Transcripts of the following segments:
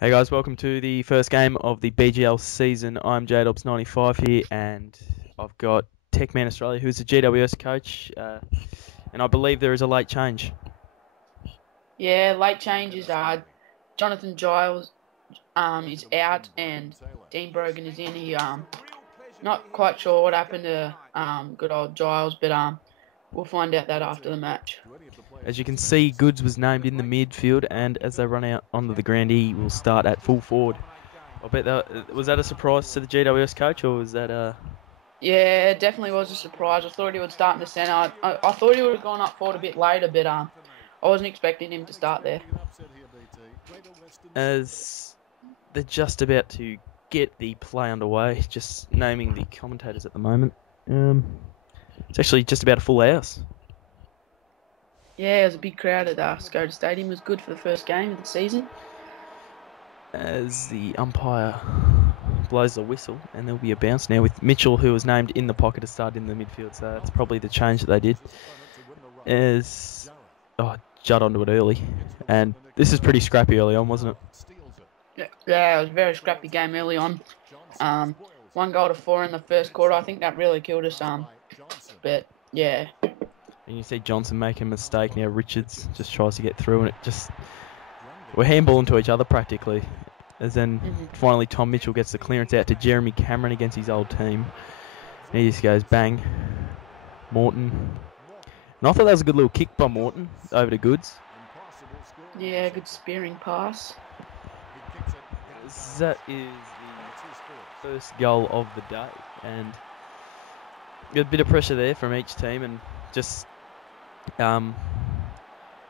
Hey guys, welcome to the first game of the BGL season. I'm JDobs95 here, and I've got Techman Australia, who's the GWS coach, and I believe there is a late change. Yeah, late changes are Jonathan Giles is out and Dean Brogan is in. He not quite sure what happened to good old Giles, but we'll find out that after the match. As you can see, Goods was named in the midfield, and as they run out onto the ground, he will start at full forward. I bet was that a surprise to the GWS coach, or was that Yeah, it definitely was a surprise. I thought he would start in the centre. I thought he would have gone up forward a bit later, but I wasn't expecting him to start there. As they're just about to get the play underway, just naming the commentators at the moment. It's actually just about a full house. Yeah, it was a big crowd at Skoda Stadium. It was good for the first game of the season. As the umpire blows the whistle, and there'll be a bounce now with Mitchell, who was named in the pocket to start in the midfield, so that's probably the change that they did. As Judd onto it early, and this is pretty scrappy early on, wasn't it? Yeah, it was a very scrappy game early on. 1-4 in the first quarter. I think that really killed us. But yeah. And you see Johnson making a mistake now. Richards just tries to get through, and we're handballing to each other practically. As then finally Tom Mitchell gets the clearance out to Jeremy Cameron against his old team. And he just goes bang. Morton. And I thought that was a good little kick by Morton over to Goods. Yeah, good spearing pass. That is the first goal of the day. And a bit of pressure there from each team, and just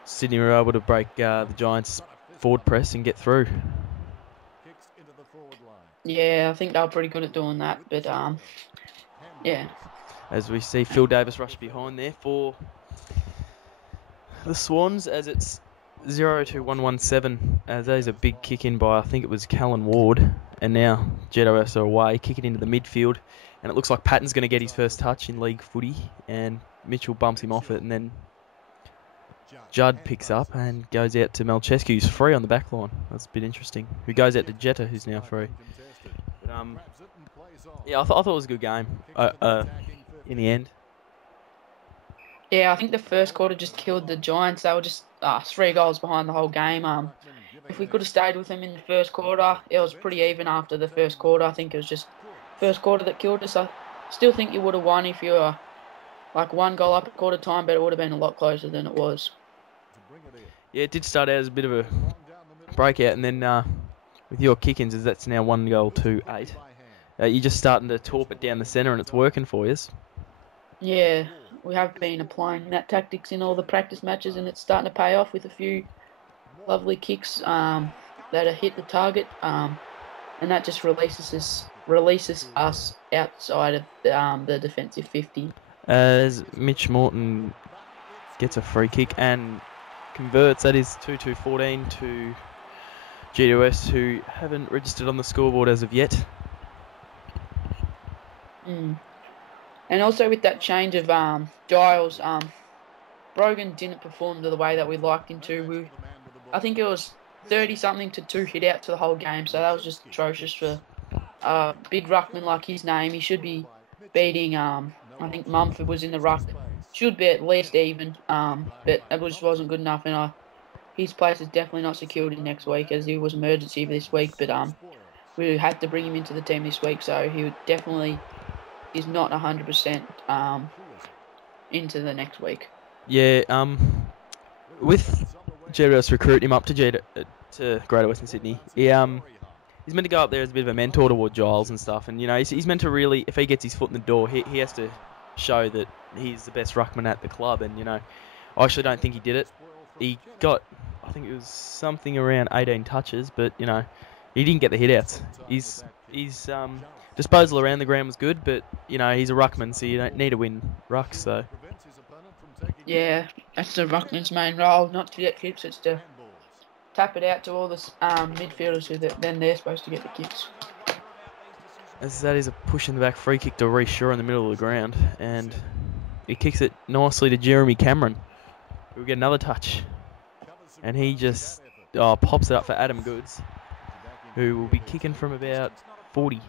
Sydney were able to break the Giants' forward press and get through. Yeah, I think they were pretty good at doing that, but yeah. As we see Phil Davis rush behind there for the Swans, as it's 0-1-1-7, as that is a big kick in by, I think it was Callan Ward, and now GWS are away, kick it into the midfield, and it looks like Patton's going to get his first touch in league footy, and Mitchell bumps him off it, and then Judd picks up and goes out to Melcheski, who's free on the back line. That's a bit interesting. Who goes out to Jetta, who's now free. But, yeah, I thought it was a good game in the end. Yeah, I think the first quarter just killed the Giants. They were just 3 goals behind the whole game. If we could have stayed with them in the first quarter, it was pretty even after the first quarter. I think it was just first quarter that killed us. I still think you would have won if you were like 1 goal up at quarter time, but it would have been a lot closer than it was. Yeah, it did start out as a bit of a breakout, and then with your kick-ins, as that's now 1-8, you're just starting to torp it down the centre, and it's working for you. Yeah, we have been applying that tactics in all the practice matches, and it's starting to pay off with a few lovely kicks that have hit the target, and that just releases us outside of the defensive 50. As Mitch Morton gets a free kick and converts, that is 2-2-14 to GWS, who haven't registered on the scoreboard as of yet. And also with that change of Giles, Brogan didn't perform the way that we liked him to. I think it was 30-something to 2 hit out to the whole game, so that was just atrocious for big ruckman like his name. He should be beating, I think Mumford was in the ruck. Should be at least even, but it just wasn't good enough, and his place is definitely not secured in next week, as he was emergency this week, but we had to bring him into the team this week, so he definitely is not 100% into the next week. Yeah, with GWS recruiting him up to Greater Western Sydney, he's meant to go up there as a bit of a mentor toward Giles and stuff, and he's meant to really, if he gets his foot in the door, he has to show that he's the best ruckman at the club, and I actually don't think he did it. He got, I think it was something around 18 touches, but he didn't get the hit outs. His disposal around the ground was good, but he's a ruckman, so you don't need to win rucks. So yeah, that's the ruckman's main role, not to get kicks. It's to tap it out to all the midfielders who then they're supposed to get the kicks. As that is a push in the back free kick to Reece Shaw in the middle of the ground, and he kicks it nicely to Jeremy Cameron, who will get another touch, and he just pops it up for Adam Goods. who will be kicking from about 40.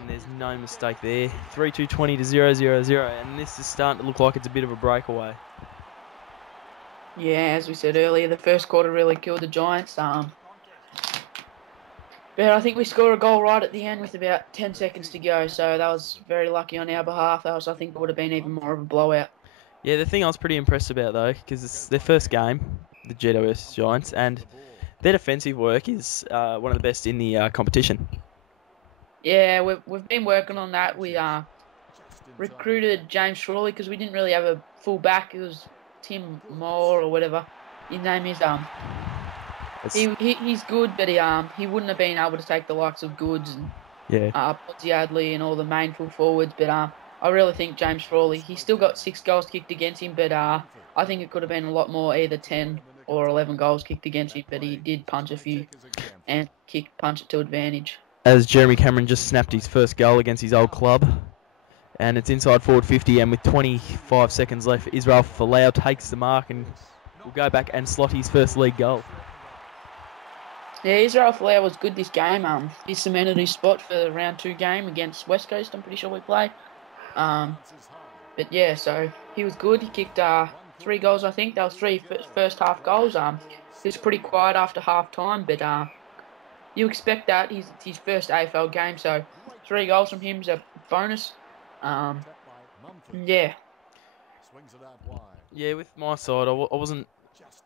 And there's no mistake there. 3-2-20 to 0-0-0. And this is starting to look like it's a bit of a breakaway. Yeah, as we said earlier, the first quarter really killed the Giants. But I think we scored a goal right at the end with about 10 seconds to go. So that was very lucky on our behalf. I think it would have been even more of a blowout. Yeah, the thing I was pretty impressed about, though, because it's their first game, the GWS Giants, and their defensive work is one of the best in the competition. Yeah, we've been working on that. We recruited James Frawley because we didn't really have a full back. It was Tim Moore or whatever his name is. He's good, but he wouldn't have been able to take the likes of Goods and Podsiadly and all the main full forwards. But I really think James Frawley, he's still got 6 goals kicked against him, but I think it could have been a lot more, either 10 or 11 goals kicked against him. But he did punch a few and punch it to advantage. As Jeremy Cameron just snapped his first goal against his old club, and it's inside forward 50, and with 25 seconds left, Israel Folau takes the mark and will go back and slot his first league goal. Yeah, Israel Folau was good this game. He cemented his spot for the round 2 game against West Coast, I'm pretty sure we played. But yeah, so he was good. He kicked 3 goals, I think. That was 3 first half goals. He was pretty quiet after half time, but you expect that. It's his first AFL game, so 3 goals from him is a bonus. Yeah. Yeah, with my side, I wasn't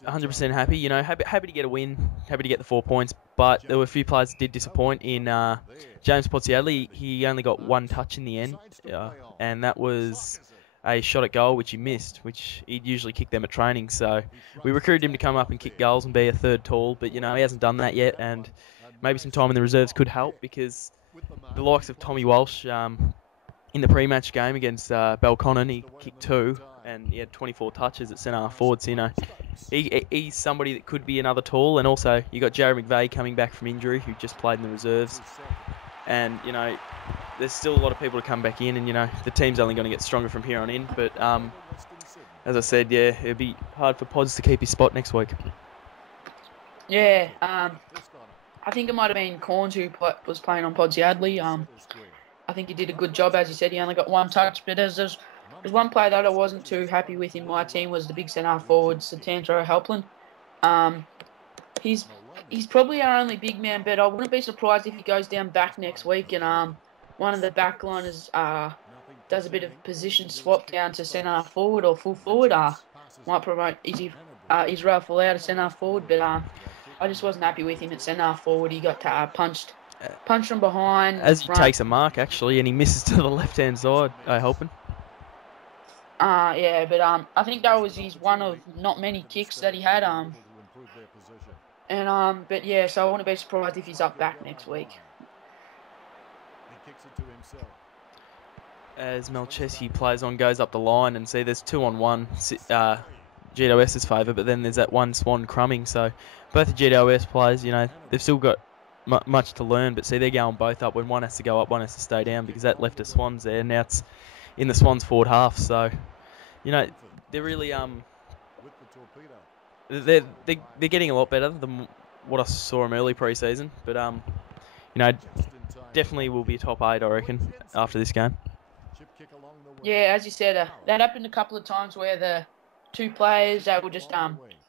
100% happy. You know, happy to get a win, happy to get the 4 points, but there were a few players that did disappoint. In James Podsiadly, he only got 1 touch in the end, and that was a shot at goal, which he missed, which he'd usually kick them at training. So we recruited him to come up and kick goals and be a third tall, but, you know, he hasn't done that yet, and maybe some time in the reserves could help, because the likes of Tommy Walsh, in the pre-match game against Belconnen, he kicked 2, and he had 24 touches at centre half forward. So, you know, he's somebody that could be another tall. And also, you got Jared McVeigh coming back from injury, who just played in the reserves. And, you know, there's still a lot of people to come back in, and, you know, the team's only going to get stronger from here on in. But, as I said, yeah, it'd be hard for Pods to keep his spot next week. Yeah, I think it might have been Corns who was playing on Podsiadly. I think he did a good job. As you said, he only got 1 touch. But there's one player that I wasn't too happy with in my team was the big centre forward, Satantro Helpland. He's probably our only big man, but I wouldn't be surprised if he goes down back next week and one of the backliners does a bit of position swap down to centre forward or full forward. Might promote Israel Folau to centre forward, but I just wasn't happy with him at centre forward. He got punched from behind. As he takes a mark, actually, and he misses to the left-hand side, helping. Yeah, but I think that was his one of not many kicks that he had. But yeah, so I wouldn't be surprised if he's up back next week. As Melchesi plays on, goes up the line, and see there's 2-on-1 GWS's favour, but then there's that one Swan crumbing. So both the GWS players, you know, they've still got much to learn, but see they're going both up. When one has to go up, one has to stay down, because that left the Swans there. Now it's in the Swans forward half. So, you know, they're really they're getting a lot better than what I saw them early pre-season. But you know, definitely will be a top 8, I reckon, after this game. Yeah, as you said, that happened a couple of times where the 2 players, they were just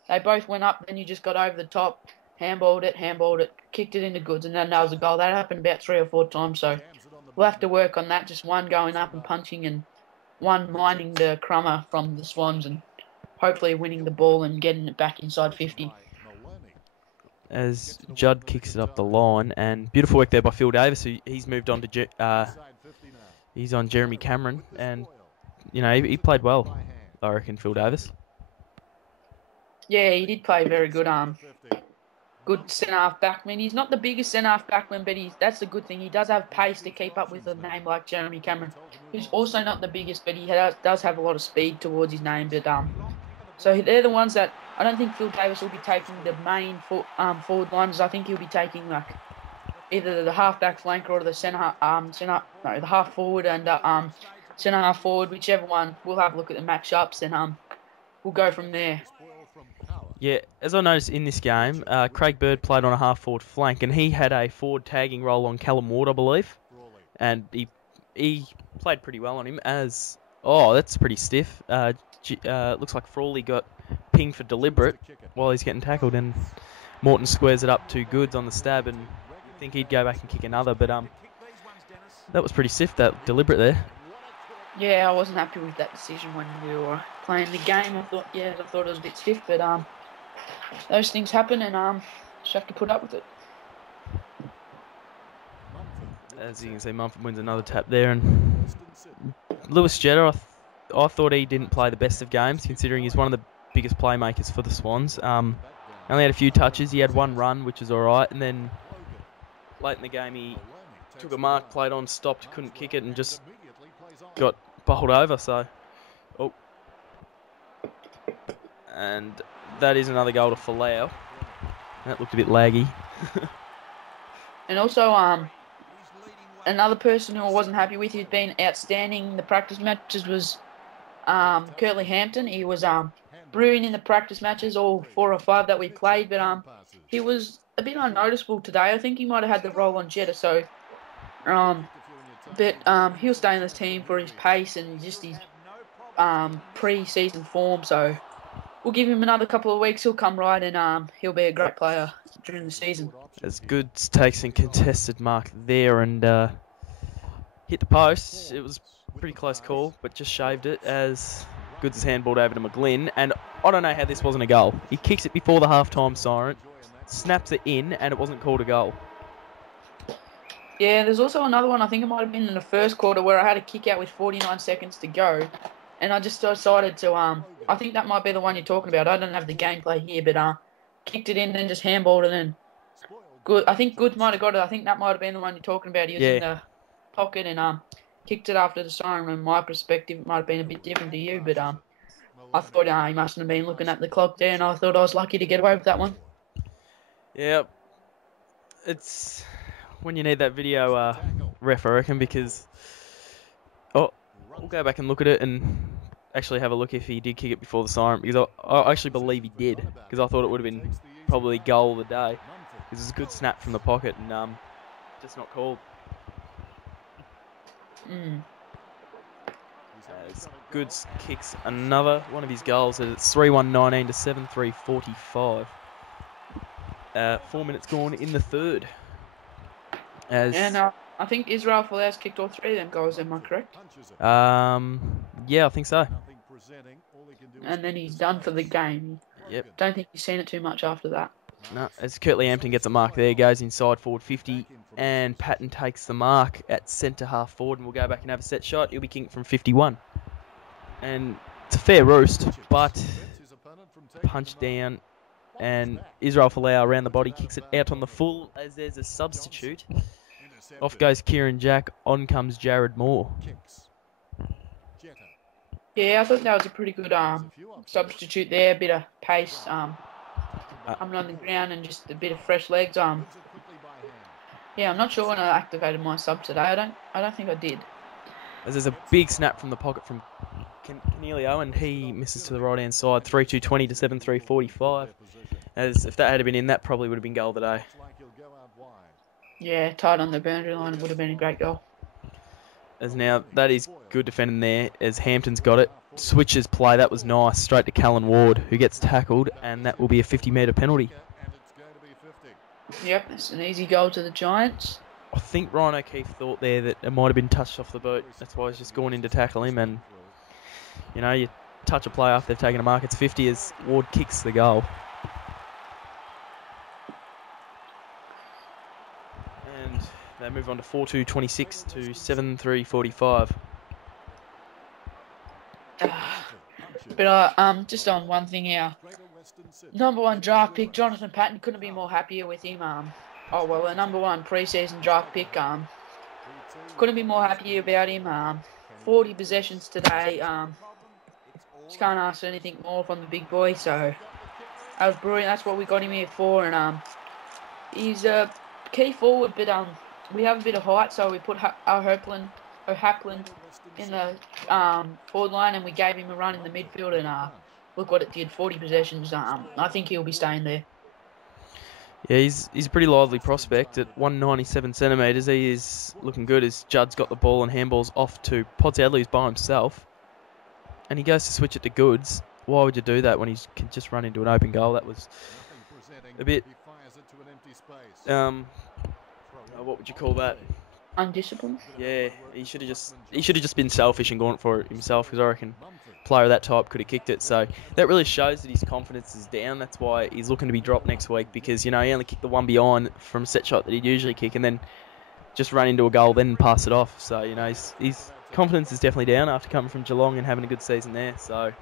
they both went up, then you just got over the top, handballed it, kicked it into Goods, and then that was a goal. That happened about 3 or 4 times, so we'll have to work on that. Just one going up and punching, and one minding the crummer from the Swans, and hopefully winning the ball and getting it back inside 50. As Judd kicks it up the line, and beautiful work there by Phil Davis, who he's moved on to he's on Jeremy Cameron, and you know he played well, I reckon, Phil Davis. Yeah, he did play very good. Good centre-half backman. He's not the biggest centre-half backman, but that's the good thing. He does have pace to keep up with a name like Jeremy Cameron, who's also not the biggest, but he does have a lot of speed towards his name. But so they're the ones that I don't think Phil Davis will be taking the main forward liners. I think he'll be taking like either the half-back flanker or the the half forward and centre-half forward, whichever one. We'll have a look at the matchups and we'll go from there. Yeah, as I noticed in this game, Craig Bird played on a half-forward flank, and he had a forward tagging role on Callum Ward, I believe. And he played pretty well on him as... Oh, that's pretty stiff. Looks like Frawley got pinged for deliberate while he's getting tackled, and Morton squares it up to Goods on the stab, and I think he'd go back and kick another, but that was pretty stiff, that deliberate there. Yeah, I wasn't happy with that decision when we were playing the game. I thought it was a bit stiff, but those things happen, and just have to put up with it. As you can see, Mumford wins another tap there, and Lewis Jetta, I thought he didn't play the best of games, considering he's one of the biggest playmakers for the Swans. Only had a few touches. He had one run, which was all right, and then late in the game he took a mark, played on, stopped, couldn't kick it, and just got bowled over. So, and that is another goal to Folau. That looked a bit laggy. And also, another person who I wasn't happy with, who's been outstanding in the practice matches, was Curtly Hampton. He was brilliant in the practice matches, all 4 or 5 that we played, but he was a bit unnoticeable today. I think he might have had the role on Jetta, so he'll stay in this team for his pace and just his pre-season form, so we'll give him another couple of weeks. He'll come right, and he'll be a great player during the season. As Goods takes a contested mark there and hit the post. It was a pretty close call, but just shaved it as Goods' handballed over to McGlynn. And I don't know how this wasn't a goal. He kicks it before the half-time siren, snaps it in, and it wasn't called a goal. Yeah, there's also another one, I think it might have been in the first quarter, where I had a kick out with 49 seconds to go. And I just decided to, I think that might be the one you're talking about. I don't have the gameplay here, but kicked it in and just handballed it in. I think Goods might have got it. I think that might have been the one you're talking about. He was in the pocket and kicked it after the siren. From my perspective, it might have been a bit different to you, but I thought he mustn't have been looking at the clock there, and I thought I was lucky to get away with that one. Yeah, it's when you need that video ref, I reckon, because we'll go back and look at it and actually have a look if he did kick it before the siren, because I actually believe he did, because I thought it would have been probably goal of the day. It was a good snap from the pocket and just not called. As Goods kicks another one of his goals, and it's 3-1-19 to 7-3-45. 4 minutes gone in the third. I think Israel Folau's kicked all 3 of them goals, am I correct? Yeah, I think so. And then he's done for the game. Yep. Don't think he's seen it too much after that. No, as Curtly Hampton gets a mark there, goes inside forward 50, and Patton takes the mark at centre half forward, and we'll go back and have a set shot. He'll be kicking from 51. And it's a fair roost, but punched down, and Israel Folau around the body kicks it out on the full as there's a substitute. Off goes Kieran Jack, on comes Jared Moore. Yeah, I thought that was a pretty good substitute there. A bit of pace, coming on the ground, and just a bit of fresh legs. Yeah, I'm not sure when I activated my sub today. I don't think I did. As there's a big snap from the pocket from Canelio, and he misses to the right hand side. 3-2-20 to 7-3-45. As if that had been in, that probably would have been goal today. Yeah, tight on the boundary line, it would have been a great goal. As now, that is good defending there, as Hampton's got it. Switches play, that was nice, straight to Callan Ward, who gets tackled, and that will be a 50-metre penalty. Yep, it's an easy goal to the Giants. I think Ryan O'Keefe thought there that it might have been touched off the boot. That's why he's just gone in to tackle him, and, you know, you touch a player after they've taken a mark, it's 50 as Ward kicks the goal. And they move on to 4-2-26 to 7-3-45. But just on one thing here, number 1 draft pick Jonathan Patton, couldn't be more happier with him. A number 1 preseason draft pick. Couldn't be more happier about him. 40 possessions today. Just can't ask for anything more from the big boy. So that was brilliant. That's what we got him here for. And he's a key forward, but we have a bit of height, so we put O'Hapland in the forward line, and we gave him a run in the midfield, and look what it did, 40 possessions. I think he'll be staying there. Yeah, he's a pretty lively prospect at 197 centimetres. He is looking good as Judd's got the ball and handballs off to Podsadley, who's by himself. And he goes to switch it to Goods. Why would you do that when he can just run into an open goal? That was a bit, what would you call that? Undisciplined. Yeah, he should have just been selfish and gone for it himself, because I reckon a player of that type could have kicked it. So that really shows that his confidence is down. That's why he's looking to be dropped next week, because he only kicked the one behind from a set shot that he'd usually kick, and then just run into a goal, then pass it off. So his confidence is definitely down after coming from Geelong and having a good season there. So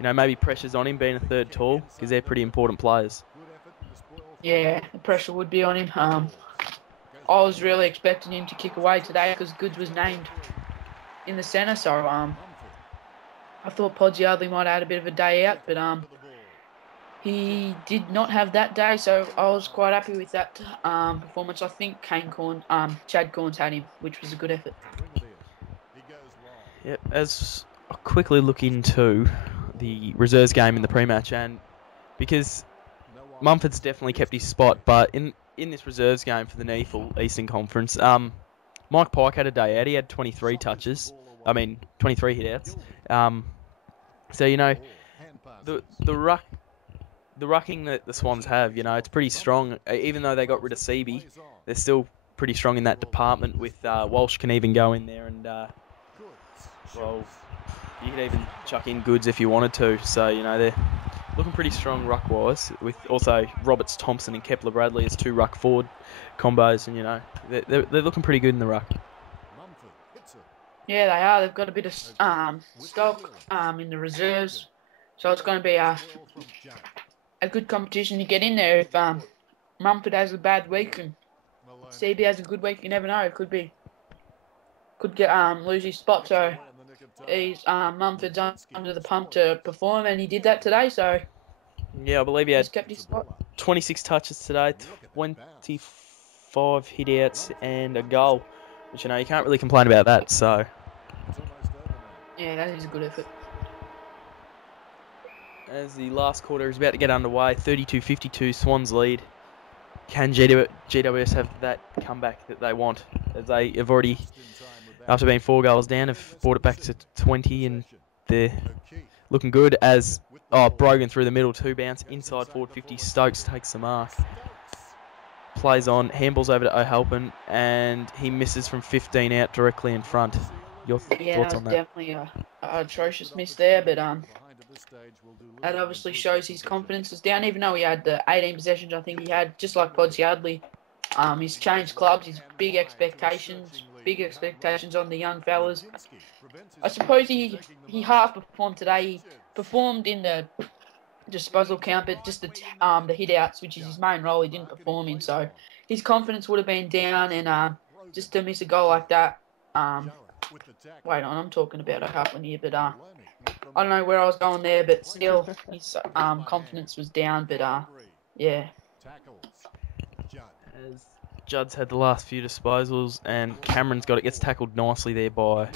maybe pressure's on him being a third tall, because they're pretty important players. Yeah, the pressure would be on him. I was really expecting him to kick away today because Goods was named in the centre, so I thought Podsadley might have had a bit of a day out, but he did not have that day, so I was quite happy with that performance. I think Chad Corns had him, which was a good effort. Yep, as I quickly look into the reserves game in the pre-match, and because Mumford's definitely kept his spot, but in this reserves game for the NEAFL Eastern Conference, Mike Pike had a day out. He had 23 touches. 23 hit-outs. So, the rucking that the Swans have, it's pretty strong. Even though they got rid of Seaby, they're still pretty strong in that department with Walsh can even go in there and, you could even chuck in Goods if you wanted to. So, they're looking pretty strong ruck-wise, with also Roberts Thompson and Kepler Bradley as two ruck forward combos, and they're looking pretty good in the ruck. Yeah, they are. They've got a bit of stock in the reserves, so it's going to be a good competition to get in there. If Mumford has a bad week and CB has a good week, you never know. It could lose his spot. So Mumford's under the pump to perform, and he did that today. So yeah, I believe he had kept his spot. 26 touches today, 25 hit-outs and a goal, which you can't really complain about that. So yeah, that is a good effort. As the last quarter is about to get underway, 32-52 Swans lead. Can GWS have that comeback that they want? As they have already, after being 4 goals down, have brought it back to 20, and they're looking good as Brogan through the middle, 2 bounce, inside forward 50, Stokes takes the mark. Plays on, handballs over to O'Halpin, and he misses from 15 out directly in front. Your thoughts on that? Yeah, definitely an atrocious miss there, but that obviously shows his confidence is down, even though he had the 18 possessions I think he had, just like Podsadley. He's changed clubs, he's big expectations on the young fellas. I suppose he half performed today. He performed in the disposal count, but just the hit-outs, which is his main role, he didn't perform in, so his confidence would have been down, and just to miss a goal like that, I'm talking about O'Halpin here, but I don't know where I was going there, but still, his confidence was down, but yeah. As Judd's had the last few disposals, and Cameron's gets tackled nicely there by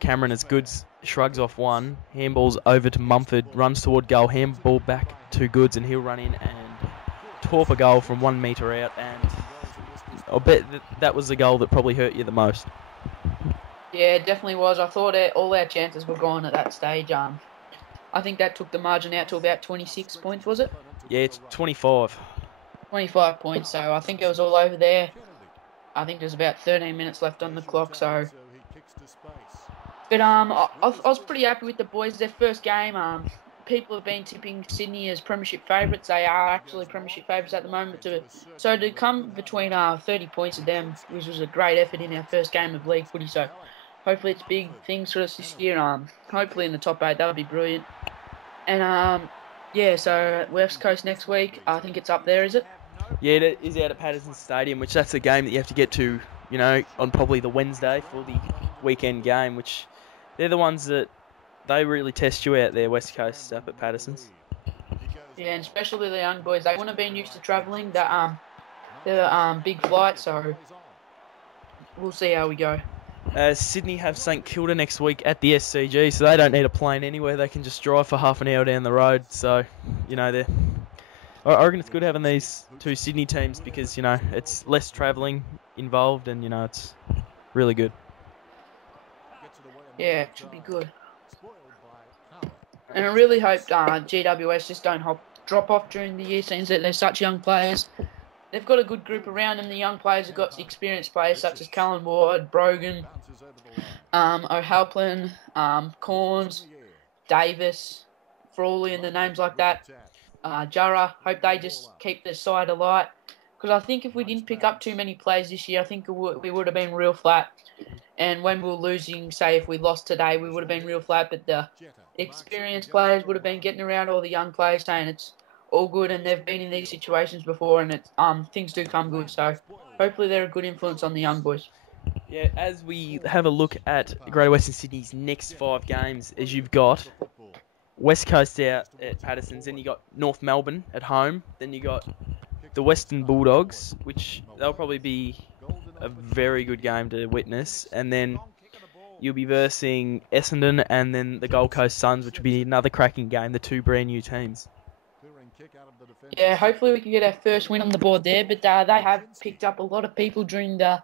Cameron as Goods shrugs off one, handballs over to Mumford, runs toward goal, handball back to Goods, and he'll run in and torp a goal from 1 metre out, and I'll bet that was the goal that probably hurt you the most. Yeah, it definitely was. I thought all our chances were gone at that stage. I think that took the margin out to about 26 points, was it? Yeah, it's 25. 25 points, so I think it was all over there. I think there's about 13 minutes left on the clock, so... But I was pretty happy with the boys. Their first game, people have been tipping Sydney as premiership favourites. They are actually premiership favourites at the moment. So to come between 30 points of them, which was a great effort in our first game of league footy, so hopefully it's big things for us this year. Hopefully in the top 8, that would be brilliant. And so West Coast next week. I think it's up there, is it? Yeah, it is out at Patterson Stadium, which that's a game that you have to get to, on probably the Wednesday for the weekend game, which they're the ones that they really test you out there, West Coast up at Patterson's. Yeah, and especially the young boys. They wouldn't have been used to travelling the big flight, so we'll see how we go. Sydney have St Kilda next week at the SCG, so they don't need a plane anywhere. They can just drive for half an hour down the road. So, I reckon it's good having these two Sydney teams because, it's less travelling involved and, it's really good. Yeah, it should be good. And I really hope GWS just don't drop off during the year, since that they're such young players. They've got a good group around them. The young players have got experienced players such as Callan Ward, Brogan, O'Halpin, Corns, Davis, Frawley and the names like that. Jurra, hope they just keep their side alight. Because I think if we didn't pick up too many players this year, I think we would have been real flat. And when we were losing, say if we lost today, we would have been real flat. But the experienced players would have been getting around all the young players saying it's all good and they've been in these situations before and things do come good. So hopefully they're a good influence on the young boys. Yeah, as we have a look at Greater Western Sydney's next 5 games, as you've got West Coast out at Patterson's, then you got North Melbourne at home, then you got the Western Bulldogs, which they'll probably be a very good game to witness, and then you'll be versing Essendon and then the Gold Coast Suns, which will be another cracking game, the 2 brand new teams. Yeah, hopefully we can get our first win on the board there, but they have picked up a lot of people during the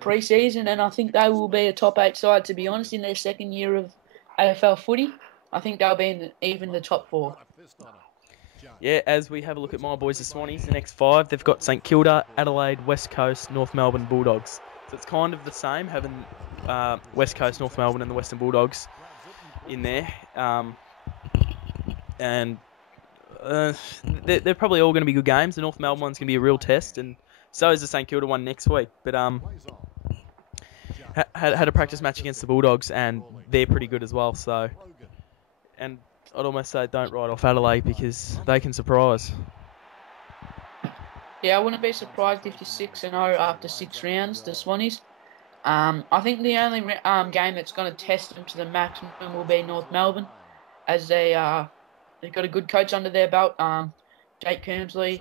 pre-season, and I think they will be a top 8 side, to be honest, in their second year of AFL footy. I think they'll be in even the top 4. Yeah, as we have a look at my boys, the Swannies, the next 5, they've got St Kilda, Adelaide, West Coast, North Melbourne, Bulldogs. So it's kind of the same, having West Coast, North Melbourne and the Western Bulldogs in there. And they're probably all going to be good games. The North Melbourne one's going to be a real test, and so is the St Kilda one next week. But had a practice match against the Bulldogs, and they're pretty good as well. So, and I'd almost say don't write off Adelaide because they can surprise. Yeah, I wouldn't be surprised if you're 6-0 after 6 rounds, the Swannies. I think the only game that's going to test them to the maximum will be North Melbourne, as they've got a good coach under their belt. Jake Kermsley,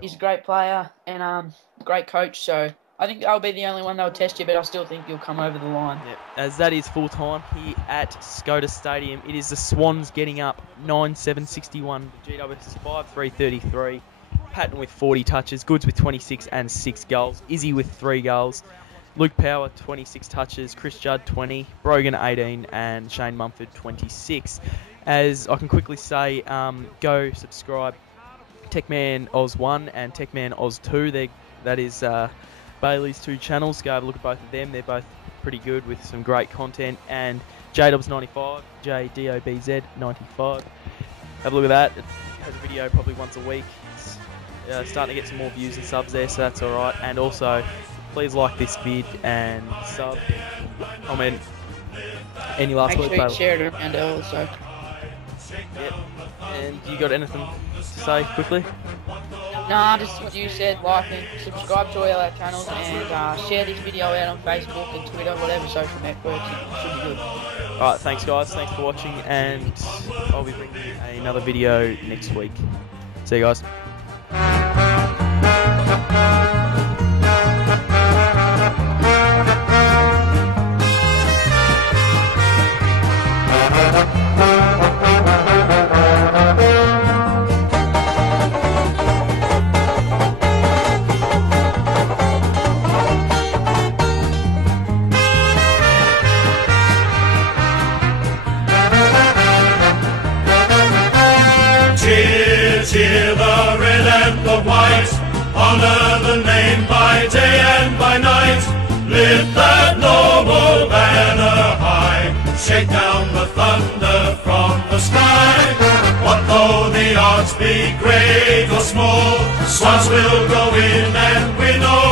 he's a great player and great coach, so I think that'll be the only one they'll test you, but I still think you'll come over the line. Yep. As that is full time here at Skoda Stadium, it is the Swans getting up 9-7-61. GWS is 5-3-33. Patton with 40 touches, Goods with 26 and 6 goals, Izzy with 3 goals, Luke Power 26 touches, Chris Judd 20, Brogan 18 and Shane Mumford 26. As I can quickly say, go subscribe Techman Oz 1 and Techman Oz 2. That is Bailey's 2 channels. Go have a look at both of them. They're both pretty good with some great content. And JDobs95, JDOBZ95. Have a look at that. It has a video probably once a week. It's starting to get some more views and subs there, so that's alright. And also, please like this vid and sub, comment. Any last words? Make sure you share it around also. Yep. And you got anything to say quickly? Nah, just what you said, like and subscribe to all our channels and share this video out on Facebook and Twitter, whatever social networks. It should be good. Alright, thanks guys, thanks for watching, and I'll be bringing you another video next week. See you guys. Cheer the red and the white, honor the name by day and by night. Lift that noble banner high, shake down the thunder from the sky. What though the odds be great or small, Swans will go in and win all.